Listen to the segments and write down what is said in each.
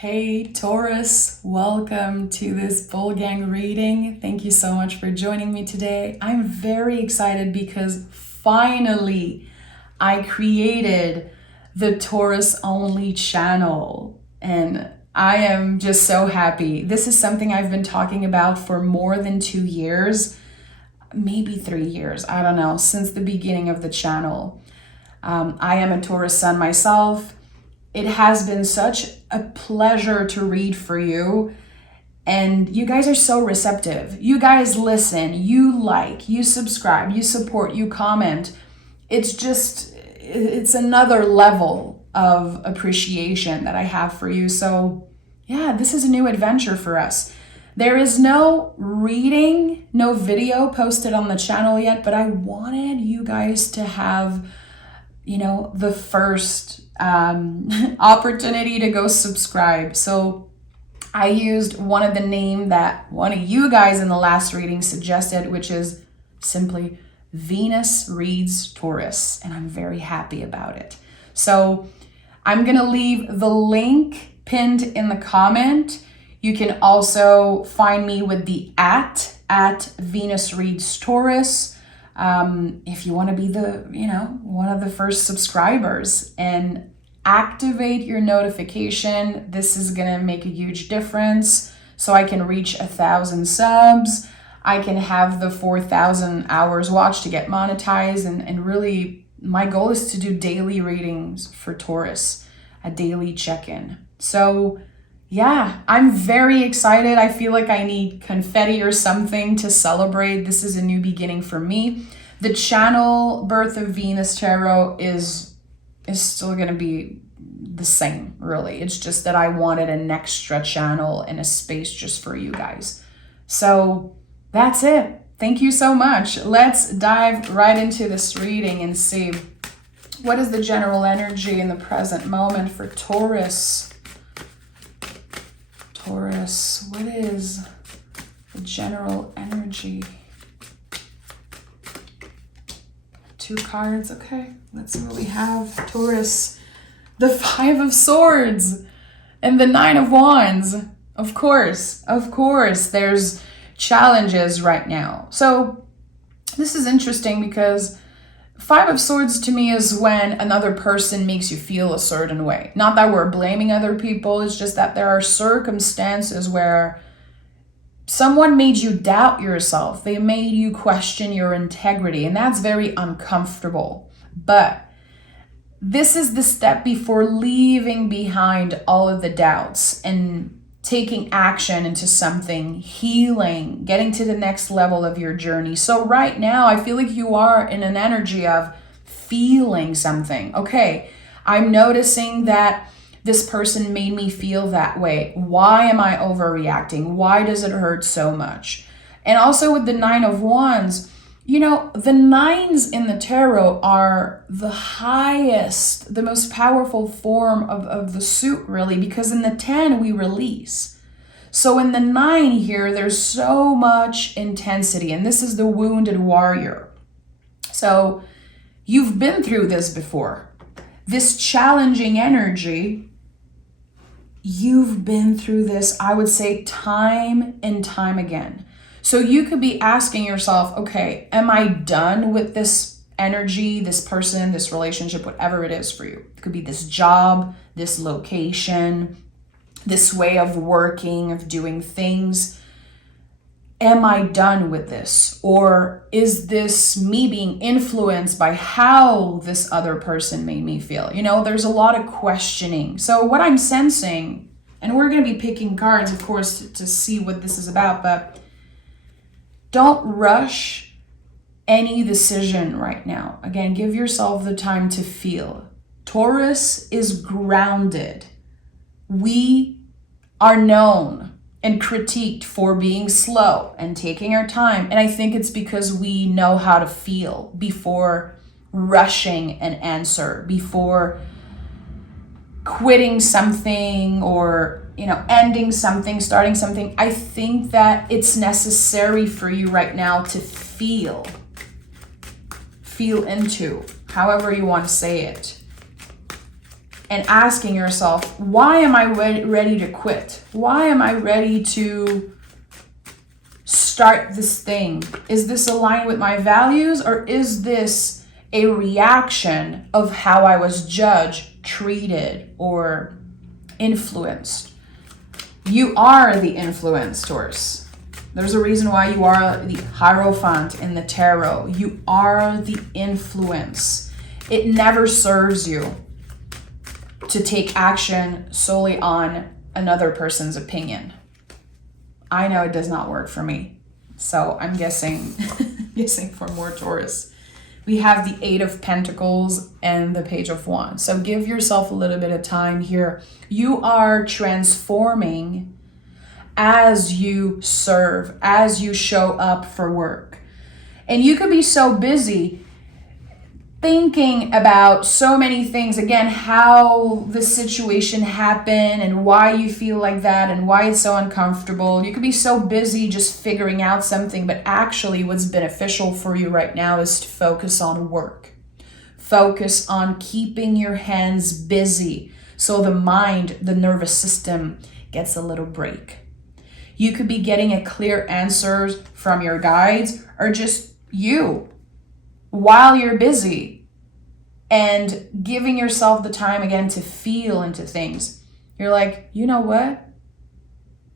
Hey Taurus, welcome to this Bull Gang reading. Thank you so much for joining me today. I'm very excited because finally I created the Taurus only channel and I am just so happy. This is something I've been talking about for more than 2 years, maybe 3 years, I don't know, since the beginning of the channel. I am a Taurus sun myself. It has been such a pleasure to read for you. And you guys are so receptive. You guys listen, you like, you subscribe, you support, you comment. It's another level of appreciation that I have for you. So yeah, this is a new adventure for us. There is no reading, no video posted on the channel yet, but I wanted you guys to have, the first opportunity to go subscribe. So I used one of the name that one of you guys in the last reading suggested, which is simply Venus Reads Taurus, and I'm very happy about it. So I'm gonna leave the link pinned in the comment. You can also find me with the at Venus Reads Taurus. If you want to be one of the first subscribers and activate your notification. This is going to make a huge difference. So I can reach 1,000 subs. I can have the 4,000 hours watched to get monetized. And really, my goal is to do daily readings for Taurus, a daily check-in. So yeah, I'm very excited. I feel like I need confetti or something to celebrate. This is a new beginning for me. The channel Birth of Venus Tarot is still going to be the same, really. It's just that I wanted an extra channel and a space just for you guys. So that's it. Thank you so much. Let's dive right into this reading and see what is the general energy in the present moment for Taurus. Taurus, what is the general energy? 2 cards, okay. Let's see what we have. Taurus, the 5 of Swords and the 9 of Wands. Of course, there's challenges right now. So this is interesting because 5 of Swords to me is when another person makes you feel a certain way. Not that we're blaming other people, it's just that there are circumstances where someone made you doubt yourself. They made you question your integrity, and that's very uncomfortable. But this is the step before leaving behind all of the doubts and taking action into something, healing, getting to the next level of your journey. So right now, I feel like you are in an energy of feeling something. Okay, I'm noticing that this person made me feel that way. Why am I overreacting? Why does it hurt so much? And also with the 9 of Wands, the 9s in the tarot are the highest, the most powerful form of the suit, really, because in the 10 we release. So in the 9 here, there's so much intensity, and this is the wounded warrior. So you've been through this before. This challenging energy, you've been through this, I would say, time and time again. So you could be asking yourself, okay, am I done with this energy, this person, this relationship, whatever it is for you? It could be this job, this location, this way of working, of doing things. Am I done with this? Or is this me being influenced by how this other person made me feel? There's a lot of questioning. So what I'm sensing, and we're going to be picking cards, of course, to see what this is about, but don't rush any decision right now. Again, give yourself the time to feel. Taurus is grounded. We are known and critiqued for being slow and taking our time. And I think it's because we know how to feel before rushing an answer, before quitting something or ending something, starting something. I think that it's necessary for you right now to feel into, however you want to say it. and asking yourself, why am I ready to quit? Why am I ready to start this thing? Is this aligned with my values, or is this a reaction of how I was judged, treated, or influenced? You are the influence, Taurus. There's a reason why you are the Hierophant in the tarot. You are the influence. It never serves you to take action solely on another person's opinion. I know it does not work for me. So I'm guessing for more Taurus. We have the Eight of Pentacles and the Page of Wands. So give yourself a little bit of time here. You are transforming as you serve, as you show up for work. And you could be so busy thinking about so many things, again, how the situation happened and why you feel like that and why it's so uncomfortable. You could be so busy just figuring out something, but actually what's beneficial for you right now is to focus on work. Focus on keeping your hands busy so the mind, the nervous system gets a little break. You could be getting a clear answers from your guides or just you while you're busy and giving yourself the time again to feel into things. You're like, you know what?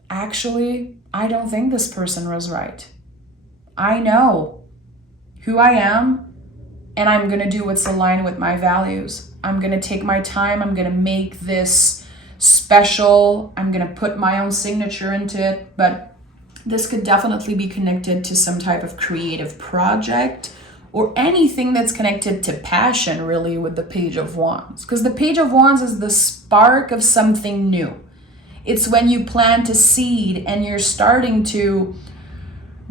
Actually, I don't think this person was right. I know who I am, and I'm going to do what's aligned with my values. I'm going to take my time. I'm going to make this special. I'm going to put my own signature into it, but this could definitely be connected to some type of creative project or anything that's connected to passion, really, with the Page of Wands. Because the Page of Wands is the spark of something new. It's when you plant a seed and you're starting to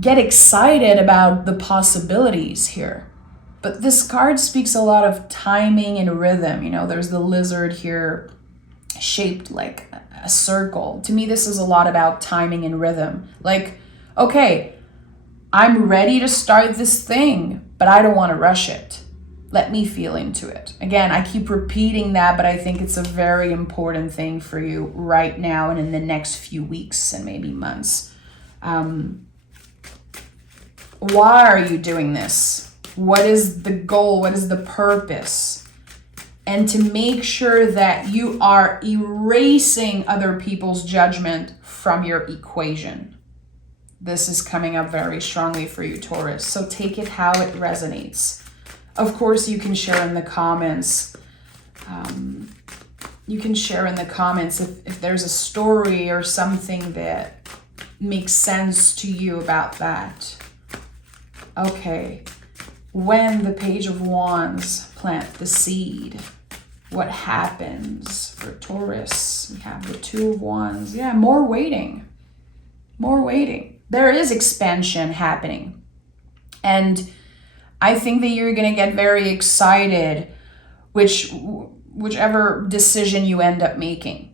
get excited about the possibilities here. But this card speaks a lot of timing and rhythm. You know, there's the lizard here shaped like a circle. To me, this is a lot about timing and rhythm. Like, okay, I'm ready to start this thing, but I don't want to rush it. Let me feel into it. Again, I keep repeating that, but I think it's a very important thing for you right now and in the next few weeks and maybe months. Why are you doing this? What is the goal? What is the purpose? And to make sure that you are erasing other people's judgment from your equation. This is coming up very strongly for you, Taurus. So take it how it resonates. Of course, you can share in the comments. You can share in the comments if there's a story or something that makes sense to you about that. Okay. When the Page of Wands plant the seed, what happens for Taurus? We have the Two of Wands. Yeah, more waiting. More waiting. There is expansion happening. And I think that you're going to get very excited whichever decision you end up making.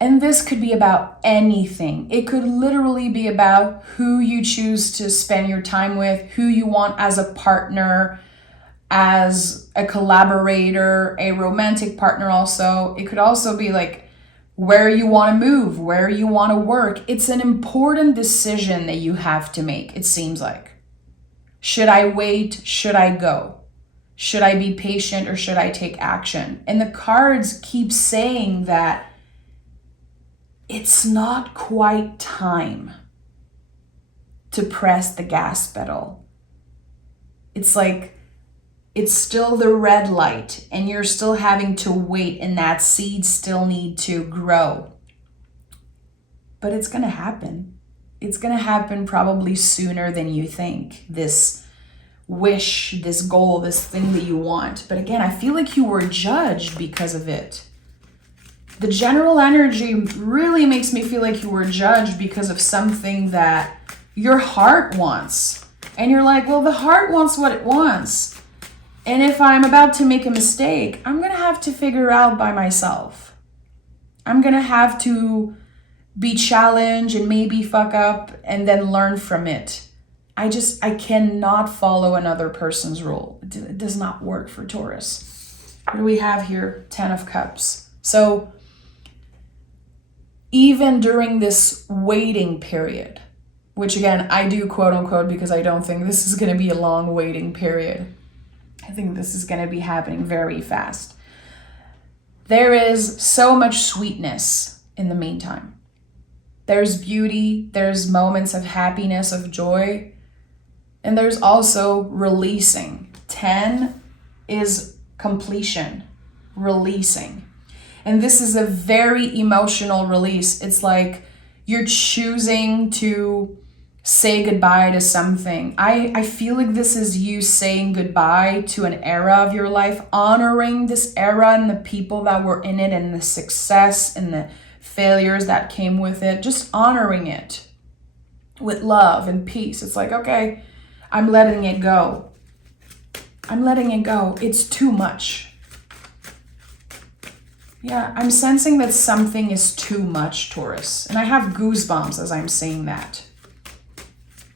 And this could be about anything. It could literally be about who you choose to spend your time with, who you want as a partner, as a collaborator, a romantic partner also. It could also be like where you want to move, where you want to work. It's an important decision that you have to make, it seems like. Should I wait? Should I go? Should I be patient or should I take action? And the cards keep saying that it's not quite time to press the gas pedal. It's like it's still the red light and you're still having to wait and that seed still need to grow. But it's going to happen. It's going to happen probably sooner than you think. This wish, this goal, this thing that you want. But again, I feel like you were judged because of it. The general energy really makes me feel like you were judged because of something that your heart wants. And you're like, well, the heart wants what it wants. And if I'm about to make a mistake, I'm going to have to figure out by myself. I'm going to have to be challenged and maybe fuck up and then learn from it. I cannot follow another person's rule. It does not work for Taurus. What do we have here? 10 of Cups. So even during this waiting period, which again, I do quote unquote because I don't think this is going to be a long waiting period. I think this is going to be happening very fast. There is so much sweetness in the meantime. There's beauty, there's moments of happiness, of joy, and there's also releasing. 10 is completion, releasing. And this is a very emotional release. It's like you're choosing to say goodbye to something. I feel like this is you saying goodbye to an era of your life, honoring this era and the people that were in it and the success and the failures that came with it, just honoring it with love and peace. It's like, okay, I'm letting it go. I'm letting it go. It's too much. Yeah, I'm sensing that something is too much, Taurus. And I have goosebumps as I'm saying that.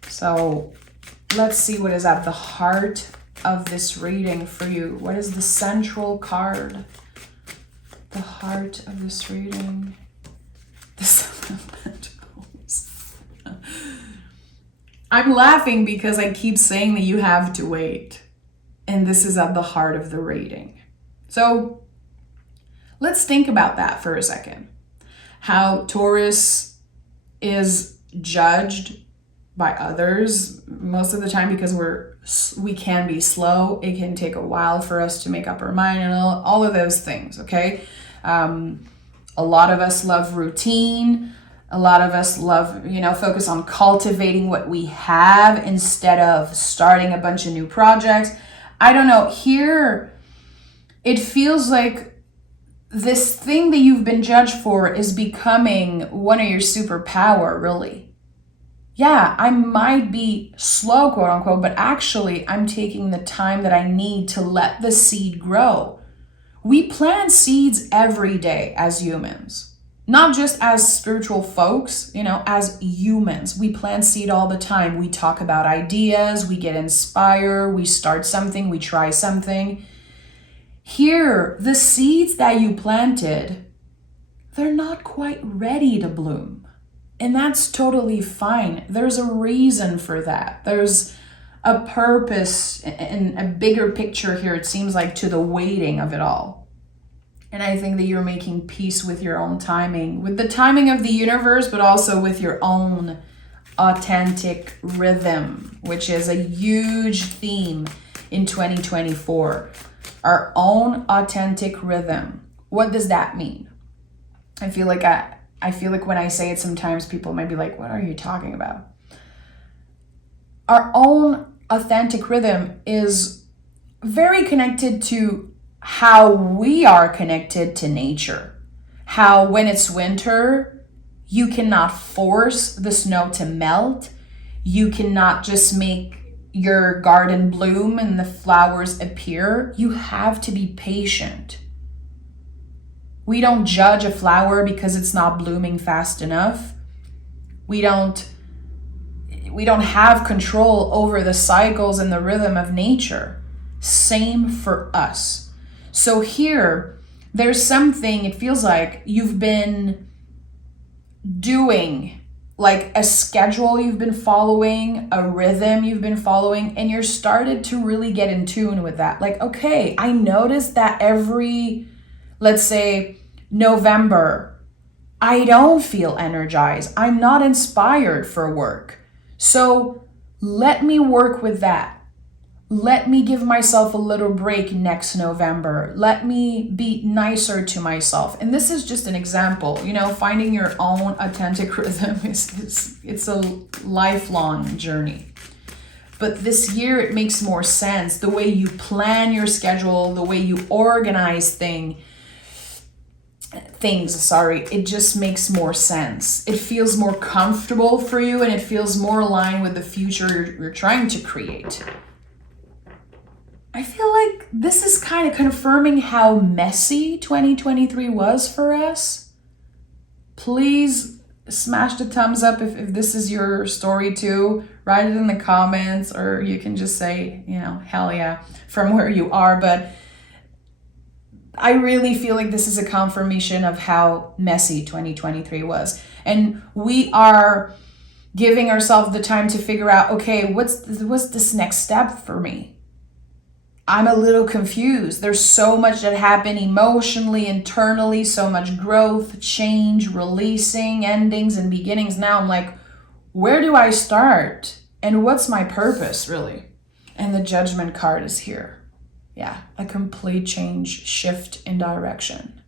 So let's see what is at the heart of this reading for you. What is the central card? The heart of this reading. The Seven of Pentacles. I'm laughing because I keep saying that you have to wait. And this is at the heart of the reading. So let's think about that for a second. How Taurus is judged by others most of the time because we can be slow. It can take a while for us to make up our mind and all of those things, okay? A lot of us love routine. A lot of us love, focus on cultivating what we have instead of starting a bunch of new projects. I don't know. Here, it feels like this thing that you've been judged for is becoming one of your superpower, really. Yeah, I might be slow, quote unquote, but actually I'm taking the time that I need to let the seed grow. We plant seeds every day as humans, not just as spiritual folks, as humans. We plant seed all the time. We talk about ideas, we get inspired, we start something, we try something. Here, the seeds that you planted, they're not quite ready to bloom. And that's totally fine. There's a reason for that. There's a purpose and a bigger picture here, it seems like, to the waiting of it all. And I think that you're making peace with your own timing, with the timing of the universe, but also with your own authentic rhythm, which is a huge theme in 2024. Our own authentic rhythm. What does that mean? I feel like when I say it, sometimes people might be like, what are you talking about? Our own authentic rhythm is very connected to how we are connected to nature. How when it's winter, you cannot force the snow to melt. You cannot just make your garden bloom and the flowers appear. You have to be patient. We don't judge a flower because it's not blooming fast enough. We don't have control over the cycles and the rhythm of nature. Same for us. So here, there's something, it feels like you've been doing, like a schedule you've been following, a rhythm you've been following, and you're started to really get in tune with that. Like, okay, I noticed that every, let's say, November, I don't feel energized. I'm not inspired for work. So let me work with that. Let me give myself a little break next November. Let me be nicer to myself. And this is just an example, finding your own authentic rhythm it's a lifelong journey. But this year it makes more sense. The way you plan your schedule, the way you organize things, it just makes more sense. It feels more comfortable for you and it feels more aligned with the future you're trying to create. I feel like this is kind of confirming how messy 2023 was for us. Please smash the thumbs up if this is your story too. Write it in the comments, or you can just say, hell yeah, from where you are. But I really feel like this is a confirmation of how messy 2023 was. And we are giving ourselves the time to figure out, okay, what's this next step for me? I'm a little confused. There's so much that happened emotionally, internally, so much growth, change, releasing, endings and beginnings. Now I'm like, where do I start? And what's my purpose, really? And the Judgment card is here. Yeah, a complete change, shift in direction.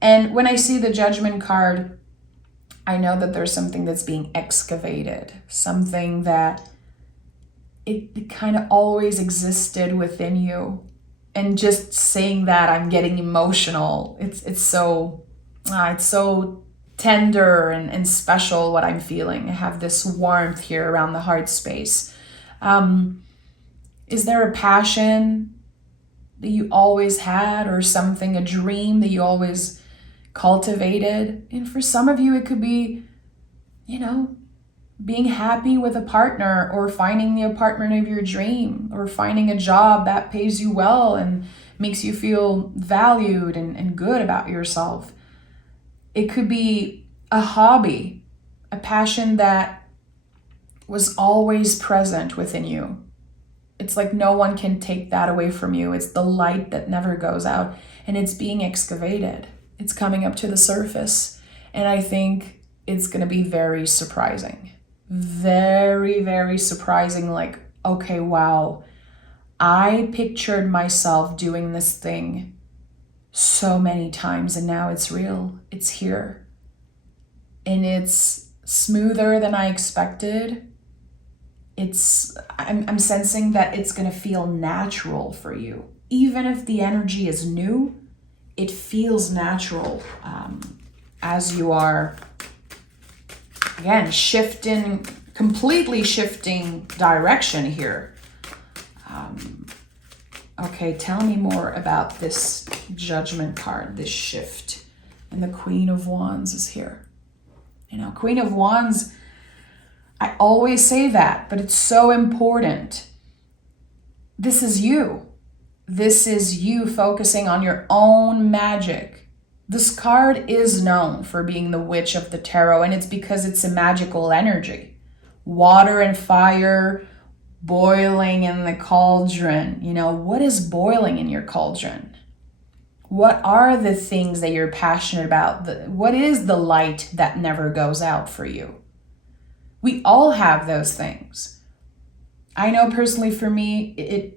And when I see the Judgment card, I know that there's something that's being excavated, something that it kind of always existed within you. And just saying that, I'm getting emotional. It's so tender and special what I'm feeling. I have this warmth here around the heart space. Is there a passion that you always had, or something, a dream that you always cultivated? And for some of you, it could be, being happy with a partner, or finding the apartment of your dream, or finding a job that pays you well and makes you feel valued and good about yourself. It could be a hobby, a passion that was always present within you. It's like no one can take that away from you. It's the light that never goes out, and it's being excavated. It's coming up to the surface. And I think it's going to be very surprising. Very, very surprising. Like, okay, wow. I pictured myself doing this thing so many times, and now it's real. It's here. And it's smoother than I expected. I'm sensing that it's going to feel natural for you. Even if the energy is new, it feels natural as you are, again, completely shifting direction here. Okay, tell me more about this Judgment card, this shift. And the Queen of Wands is here. Queen of Wands, I always say that, but it's so important. This is you. This is you focusing on your own magic. This card is known for being the Witch of the Tarot, and it's because it's a magical energy. Water and fire boiling in the cauldron. What is boiling in your cauldron? What are the things that you're passionate about? What is the light that never goes out for you? We all have those things. I know personally for me,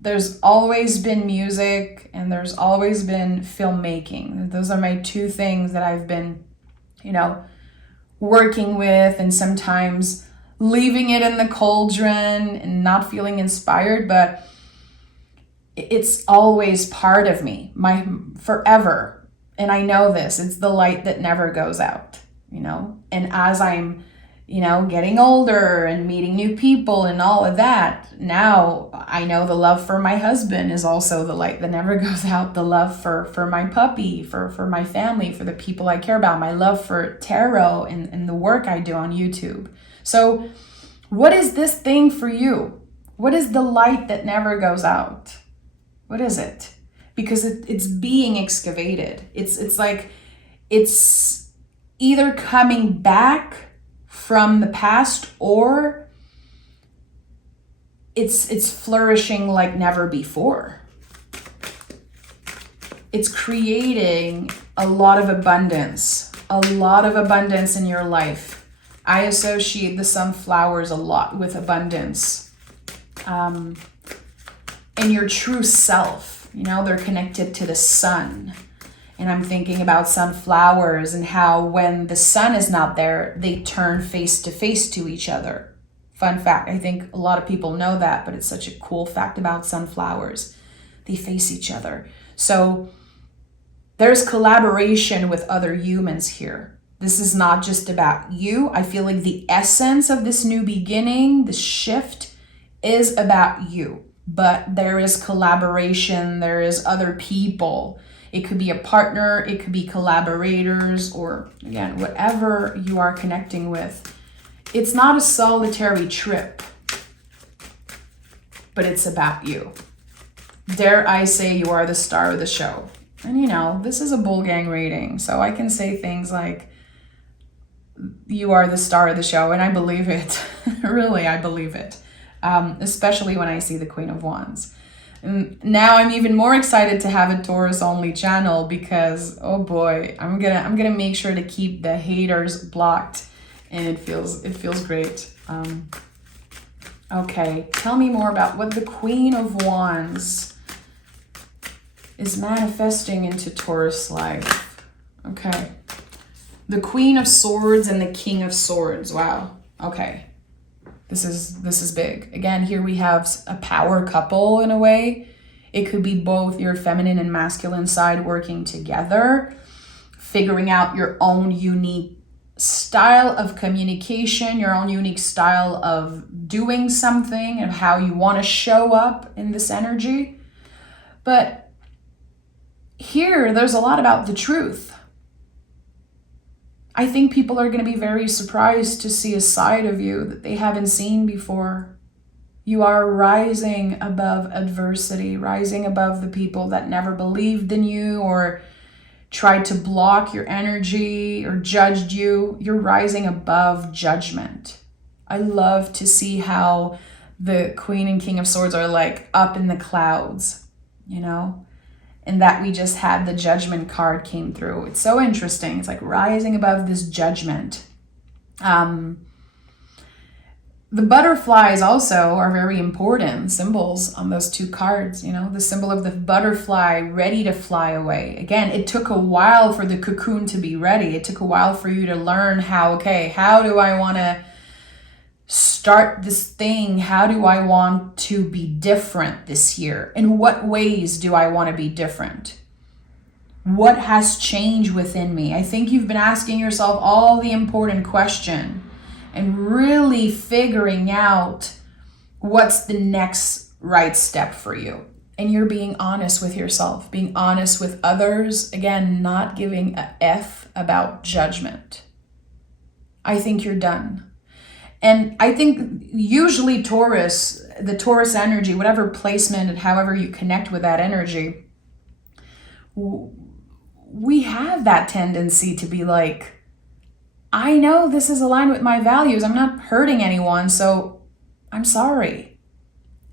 there's always been music and there's always been filmmaking. Those are my two things that I've been, working with, and sometimes leaving it in the cauldron and not feeling inspired, but it's always part of me, forever. And I know this, it's the light that never goes out, and as I'm getting older and meeting new people and all of that, now I know the love for my husband is also the light that never goes out. The love for my puppy, for my family, for the people I care about, my love for tarot and the work I do on YouTube. So what is this thing for you? What is the light that never goes out? What is it? Because it's being excavated. It's like it's either coming back from the past, or it's flourishing like never before. It's creating a lot of abundance in your life. I associate the sunflowers a lot with abundance. And your true self, they're connected to the sun. And I'm thinking about sunflowers and how when the sun is not there, they turn face to face to each other. Fun fact, I think a lot of people know that, but it's such a cool fact about sunflowers. They face each other. So there's collaboration with other humans here. This is not just about you. I feel like the essence of this new beginning, this shift, is about you. But there is collaboration, there is other people. It could be a partner, it could be collaborators, or again, whatever you are connecting with. It's not a solitary trip, but it's about you. Dare I say you are the star of the show. And you know, this is a bull gang reading, so I can say things like, you are the star of the show, and I believe it. Really, I believe it. Especially when I see the Queen of Wands. And now I'm even more excited to have a Taurus only channel because, oh boy, I'm gonna make sure to keep the haters blocked, and it feels great. Okay, tell me more about what the Queen of Wands is manifesting into Taurus life. Okay. The Queen of Swords and the King of Swords. Wow. Okay. This is big. Again, here we have a power couple in a way. It could be both your feminine and masculine side working together, figuring out your own unique style of communication, your own unique style of doing something, and how you want to show up in this energy. But here, there's a lot about the truth. I think people are going to be very surprised to see a side of you that they haven't seen before. You are rising above adversity, rising above the people that never believed in you or tried to block your energy or judged you. You're rising above judgment. I love to see how the Queen and King of Swords are like up in the clouds, you know? And that we just had the Judgment card came through. It's so interesting. It's like rising above this judgment. The butterflies also are very important symbols on those two cards. You know, the symbol of the butterfly ready to fly away. Again, it took a while for the cocoon to be ready. It took a while for you to learn how do I want to start this thing? How do I want to be different this year? In what ways do I want to be different? What has changed within me? I think you've been asking yourself all the important questions and really figuring out what's the next right step for you. And you're being honest with yourself, being honest with others. Again, not giving a F about judgment. I think you're done. And I think usually Taurus, the Taurus energy, whatever placement and however you connect with that energy, we have that tendency to be like, I know this is aligned with my values. I'm not hurting anyone, so I'm sorry.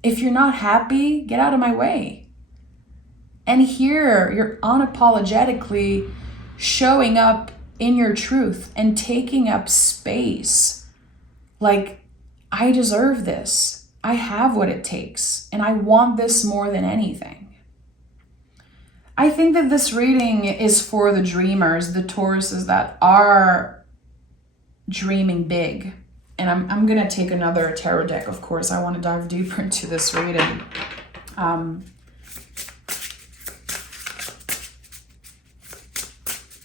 If you're not happy, get out of my way. And here, you're unapologetically showing up in your truth and taking up space. Like, I deserve this. I have what it takes, and I want this more than anything. I think that this reading is for the dreamers, the Tauruses that are dreaming big. And I'm going to take another tarot deck, of course. I want to dive deeper into this reading.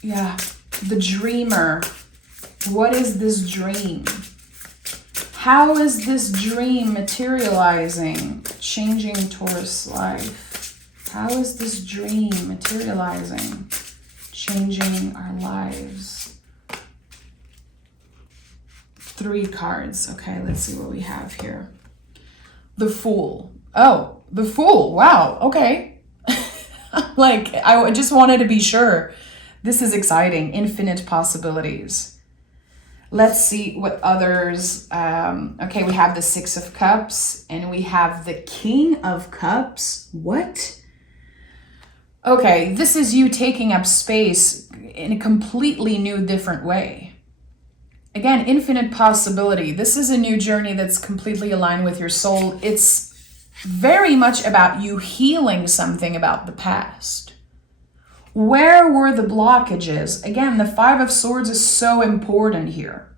Yeah, the dreamer. What is this dream? How is this dream materializing, changing Taurus life? How is this dream materializing, changing our lives? 3 cards. Okay, let's see what we have here. The Fool. Oh, the Fool. Wow. Okay. Like, I just wanted to be sure. This is exciting. Infinite possibilities. Let's see what others, okay, we have the 6 of Cups and we have the King of Cups. What? Okay, this is you taking up space in a completely new, different way. Again, infinite possibility. This is a new journey that's completely aligned with your soul. It's very much about you healing something about the past. Where were the blockages? Again, the 5 of Swords is so important here.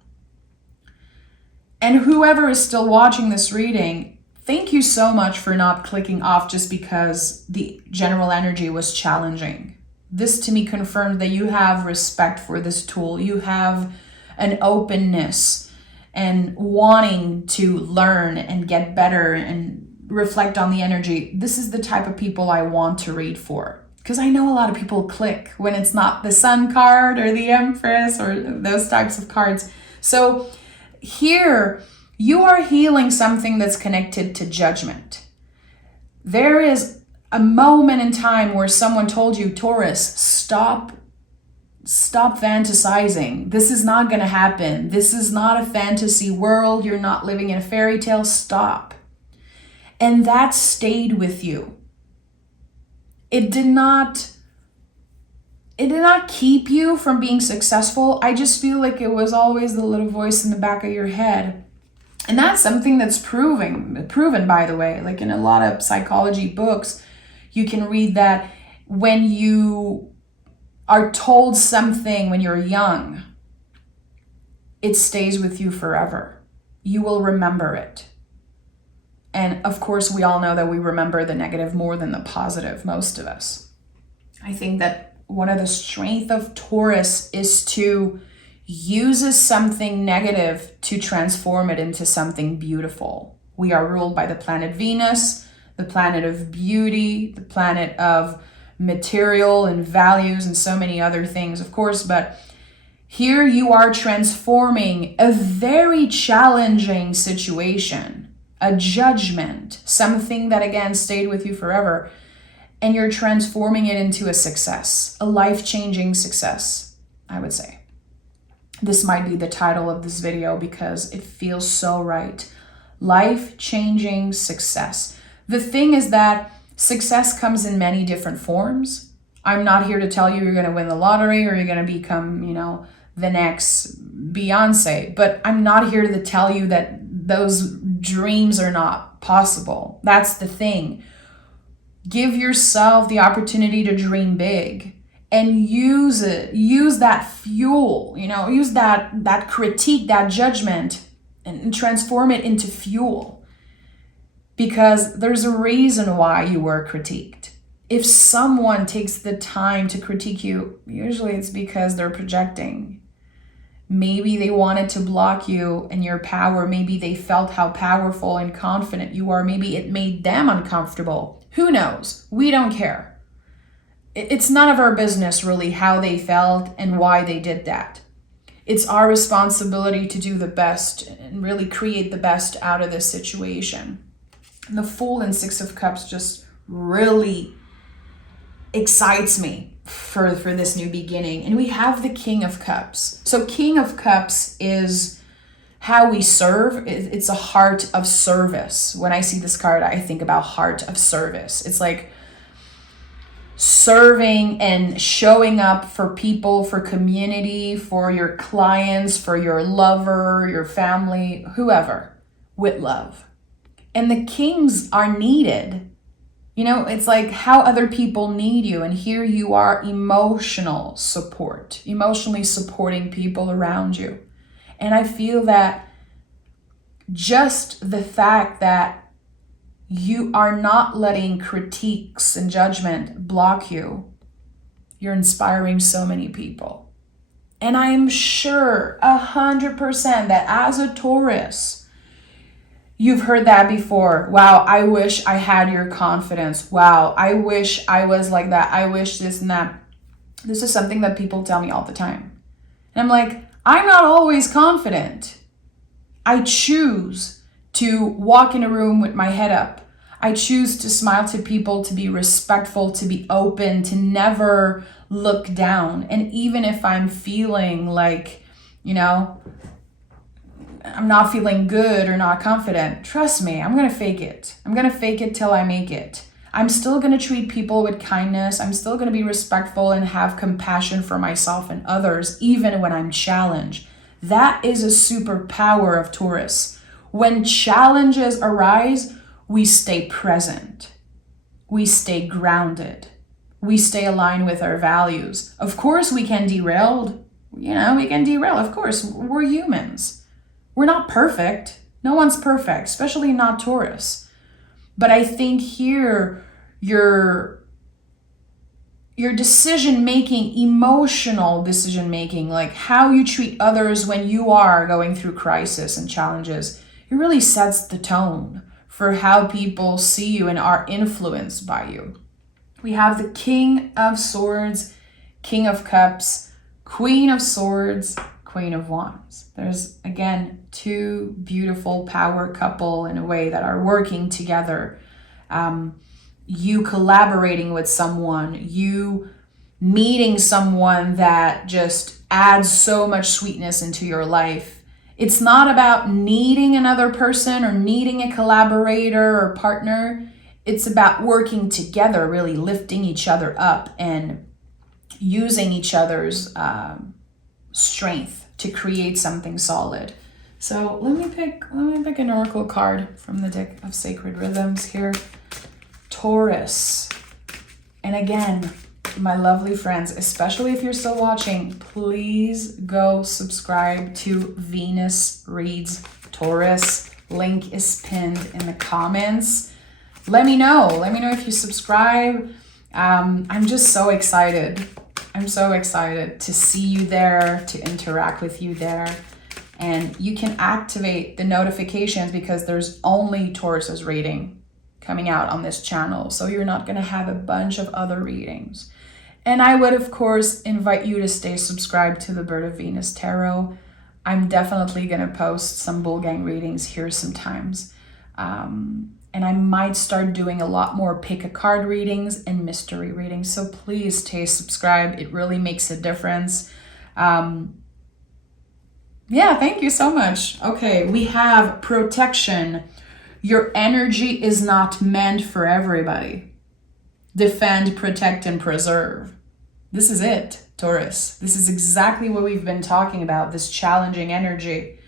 And whoever is still watching this reading, thank you so much for not clicking off just because the general energy was challenging. This to me confirmed that you have respect for this tool. You have an openness and wanting to learn and get better and reflect on the energy. This is the type of people I want to read for. Because I know a lot of people click when it's not the Sun card or the Empress or those types of cards. So here, you are healing something that's connected to judgment. There is a moment in time where someone told you, Taurus, stop fantasizing. This is not going to happen. This is not a fantasy world. You're not living in a fairy tale. Stop. And that stayed with you. It did not keep you from being successful. I just feel like it was always the little voice in the back of your head. And that's something that's proven, by the way. Like in a lot of psychology books, you can read that when you are told something when you're young, it stays with you forever. You will remember it. And of course, we all know that we remember the negative more than the positive, most of us. I think that one of the strengths of Taurus is to use something negative to transform it into something beautiful. We are ruled by the planet Venus, the planet of beauty, the planet of material and values and so many other things, of course, but here you are transforming a very challenging situation, a judgment, something that again stayed with you forever, and you're transforming it into a success, a life-changing success, I would say. This might be the title of this video because it feels so right. Life-changing success. The thing is that success comes in many different forms. I'm not here to tell you you're going to win the lottery or you're going to become, the next Beyonce. But I'm not here to tell you that those dreams are not possible. That's the thing. Give yourself the opportunity to dream big and use it. Use that fuel, use that critique, that judgment, and transform it into fuel. Because there's a reason why you were critiqued. If someone takes the time to critique you, usually it's because they're projecting. Maybe they wanted to block you in your power. Maybe they felt how powerful and confident you are. Maybe it made them uncomfortable. Who knows? We don't care. It's none of our business really how they felt and why they did that. It's our responsibility to do the best and really create the best out of this situation. And the Fool and Six of Cups just really excites me for this new beginning. And we have the King of Cups. So King of Cups is how we serve. It's a heart of service. When I see this card, I think about heart of service. It's like serving and showing up for people, for community, for your clients, for your lover, your family, whoever, with love. And the kings are needed. It's like how other people need you. And here you are, emotional support, emotionally supporting people around you. And I feel that just the fact that you are not letting critiques and judgment block you, you're inspiring so many people. And I am sure 100% that as a Taurus, you've heard that before. Wow, I wish I had your confidence. Wow, I wish I was like that. I wish this and that. This is something that people tell me all the time. And I'm like, I'm not always confident. I choose to walk in a room with my head up. I choose to smile to people, to be respectful, to be open, to never look down. And even if I'm feeling like, I'm not feeling good or not confident, trust me, I'm going to fake it. I'm going to fake it till I make it. I'm still going to treat people with kindness. I'm still going to be respectful and have compassion for myself and others, even when I'm challenged. That is a superpower of Taurus. When challenges arise, we stay present. We stay grounded. We stay aligned with our values. Of course, we can derail. We can derail. Of course, we're humans. We're not perfect. No one's perfect, especially not Taurus. But I think here, your decision-making, emotional decision-making, like how you treat others when you are going through crisis and challenges, it really sets the tone for how people see you and are influenced by you. We have the King of Swords, King of Cups, Queen of Swords, Queen of Wands. There's, again, two beautiful power couple in a way that are working together. you collaborating with someone, you meeting someone that just adds so much sweetness into your life. It's not about needing another person or needing a collaborator or partner. It's about working together, really lifting each other up and using each other's strength to create something solid. So let me pick an oracle card from the deck of sacred rhythms here. Taurus. And again, my lovely friends, especially if you're still watching, please go subscribe to Venus Reads Taurus. Link is pinned in the comments. Let me know if you subscribe. I'm just so excited. I'm so excited to see you there, to interact with you there. And you can activate the notifications because there's only Taurus's reading coming out on this channel. So you're not going to have a bunch of other readings. And I would, of course, invite you to stay subscribed to the Bird of Venus Tarot. I'm definitely going to post some bull gang readings here sometimes. And I might start doing a lot more pick a card readings and mystery readings. So please stay subscribed. It really makes a difference. Yeah, thank you so much. Okay, we have protection. Your energy is not meant for everybody. Defend, protect, and preserve. This is it, Taurus. This is exactly what we've been talking about, this challenging energy.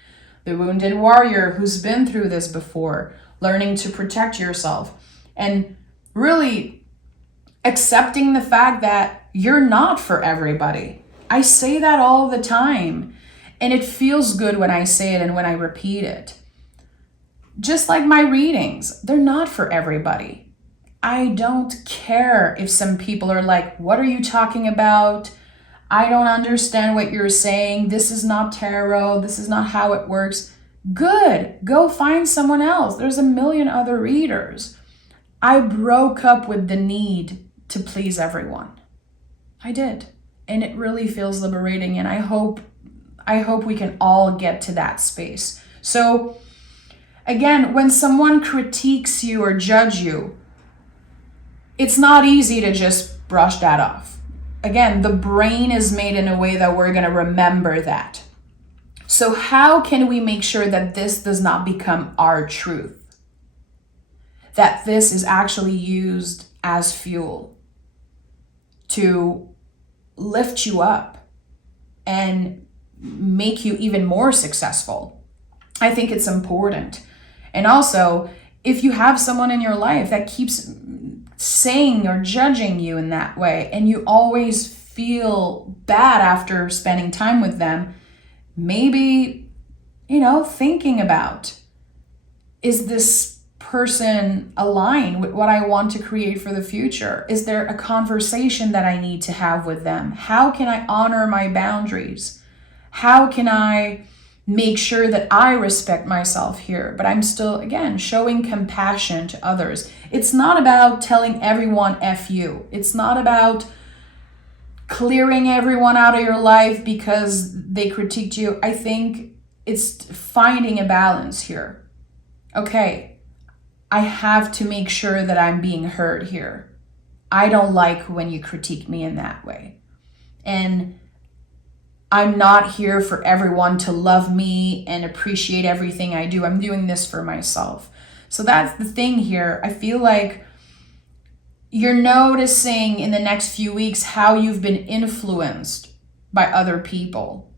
The wounded warrior who's been through this before, learning to protect yourself and really accepting the fact that you're not for everybody. I say that all the time, and it feels good when I say it and when I repeat it. Just like my readings, they're not for everybody. I don't care if some people are like, what are you talking about? I don't understand what you're saying. This is not tarot. This is not how it works. Good. Go find someone else. There's a million other readers. I broke up with the need to please everyone. I did. And it really feels liberating. And I hope we can all get to that space. So again, when someone critiques you or judge you, it's not easy to just brush that off. Again, the brain is made in a way that we're going to remember that. So how can we make sure that this does not become our truth? That this is actually used as fuel to lift you up and make you even more successful. I think it's important. And also, if you have someone in your life that keeps saying or judging you in that way, and you always feel bad after spending time with them, maybe, thinking about, is this person aligned with what I want to create for the future? Is there a conversation that I need to have with them? How can I honor my boundaries? How can I make sure that I respect myself here, but I'm still, again, showing compassion to others? It's not about telling everyone F you. It's not about clearing everyone out of your life because they critiqued you. I think it's finding a balance here. Okay, I have to make sure that I'm being heard here. I don't like when you critique me in that way. And I'm not here for everyone to love me and appreciate everything I do. I'm doing this for myself. So that's the thing here. I feel like you're noticing in the next few weeks how you've been influenced by other people.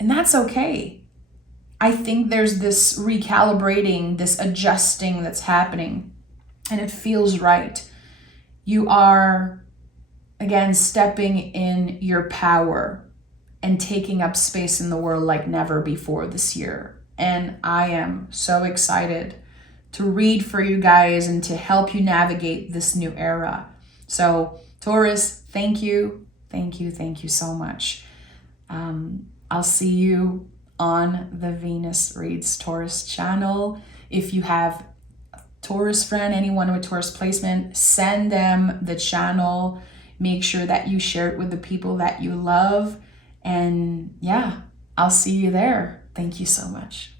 And that's okay. I think there's this recalibrating, this adjusting that's happening, and it feels right. You are, again, stepping in your power and taking up space in the world like never before this year. And I am so excited to read for you guys and to help you navigate this new era. So Taurus, thank you so much. I'll see you on the Venus Reads Taurus channel. If you have a Taurus friend, anyone with Taurus placement, send them the channel. Make sure that you share it with the people that you love. And yeah, I'll see you there. Thank you so much.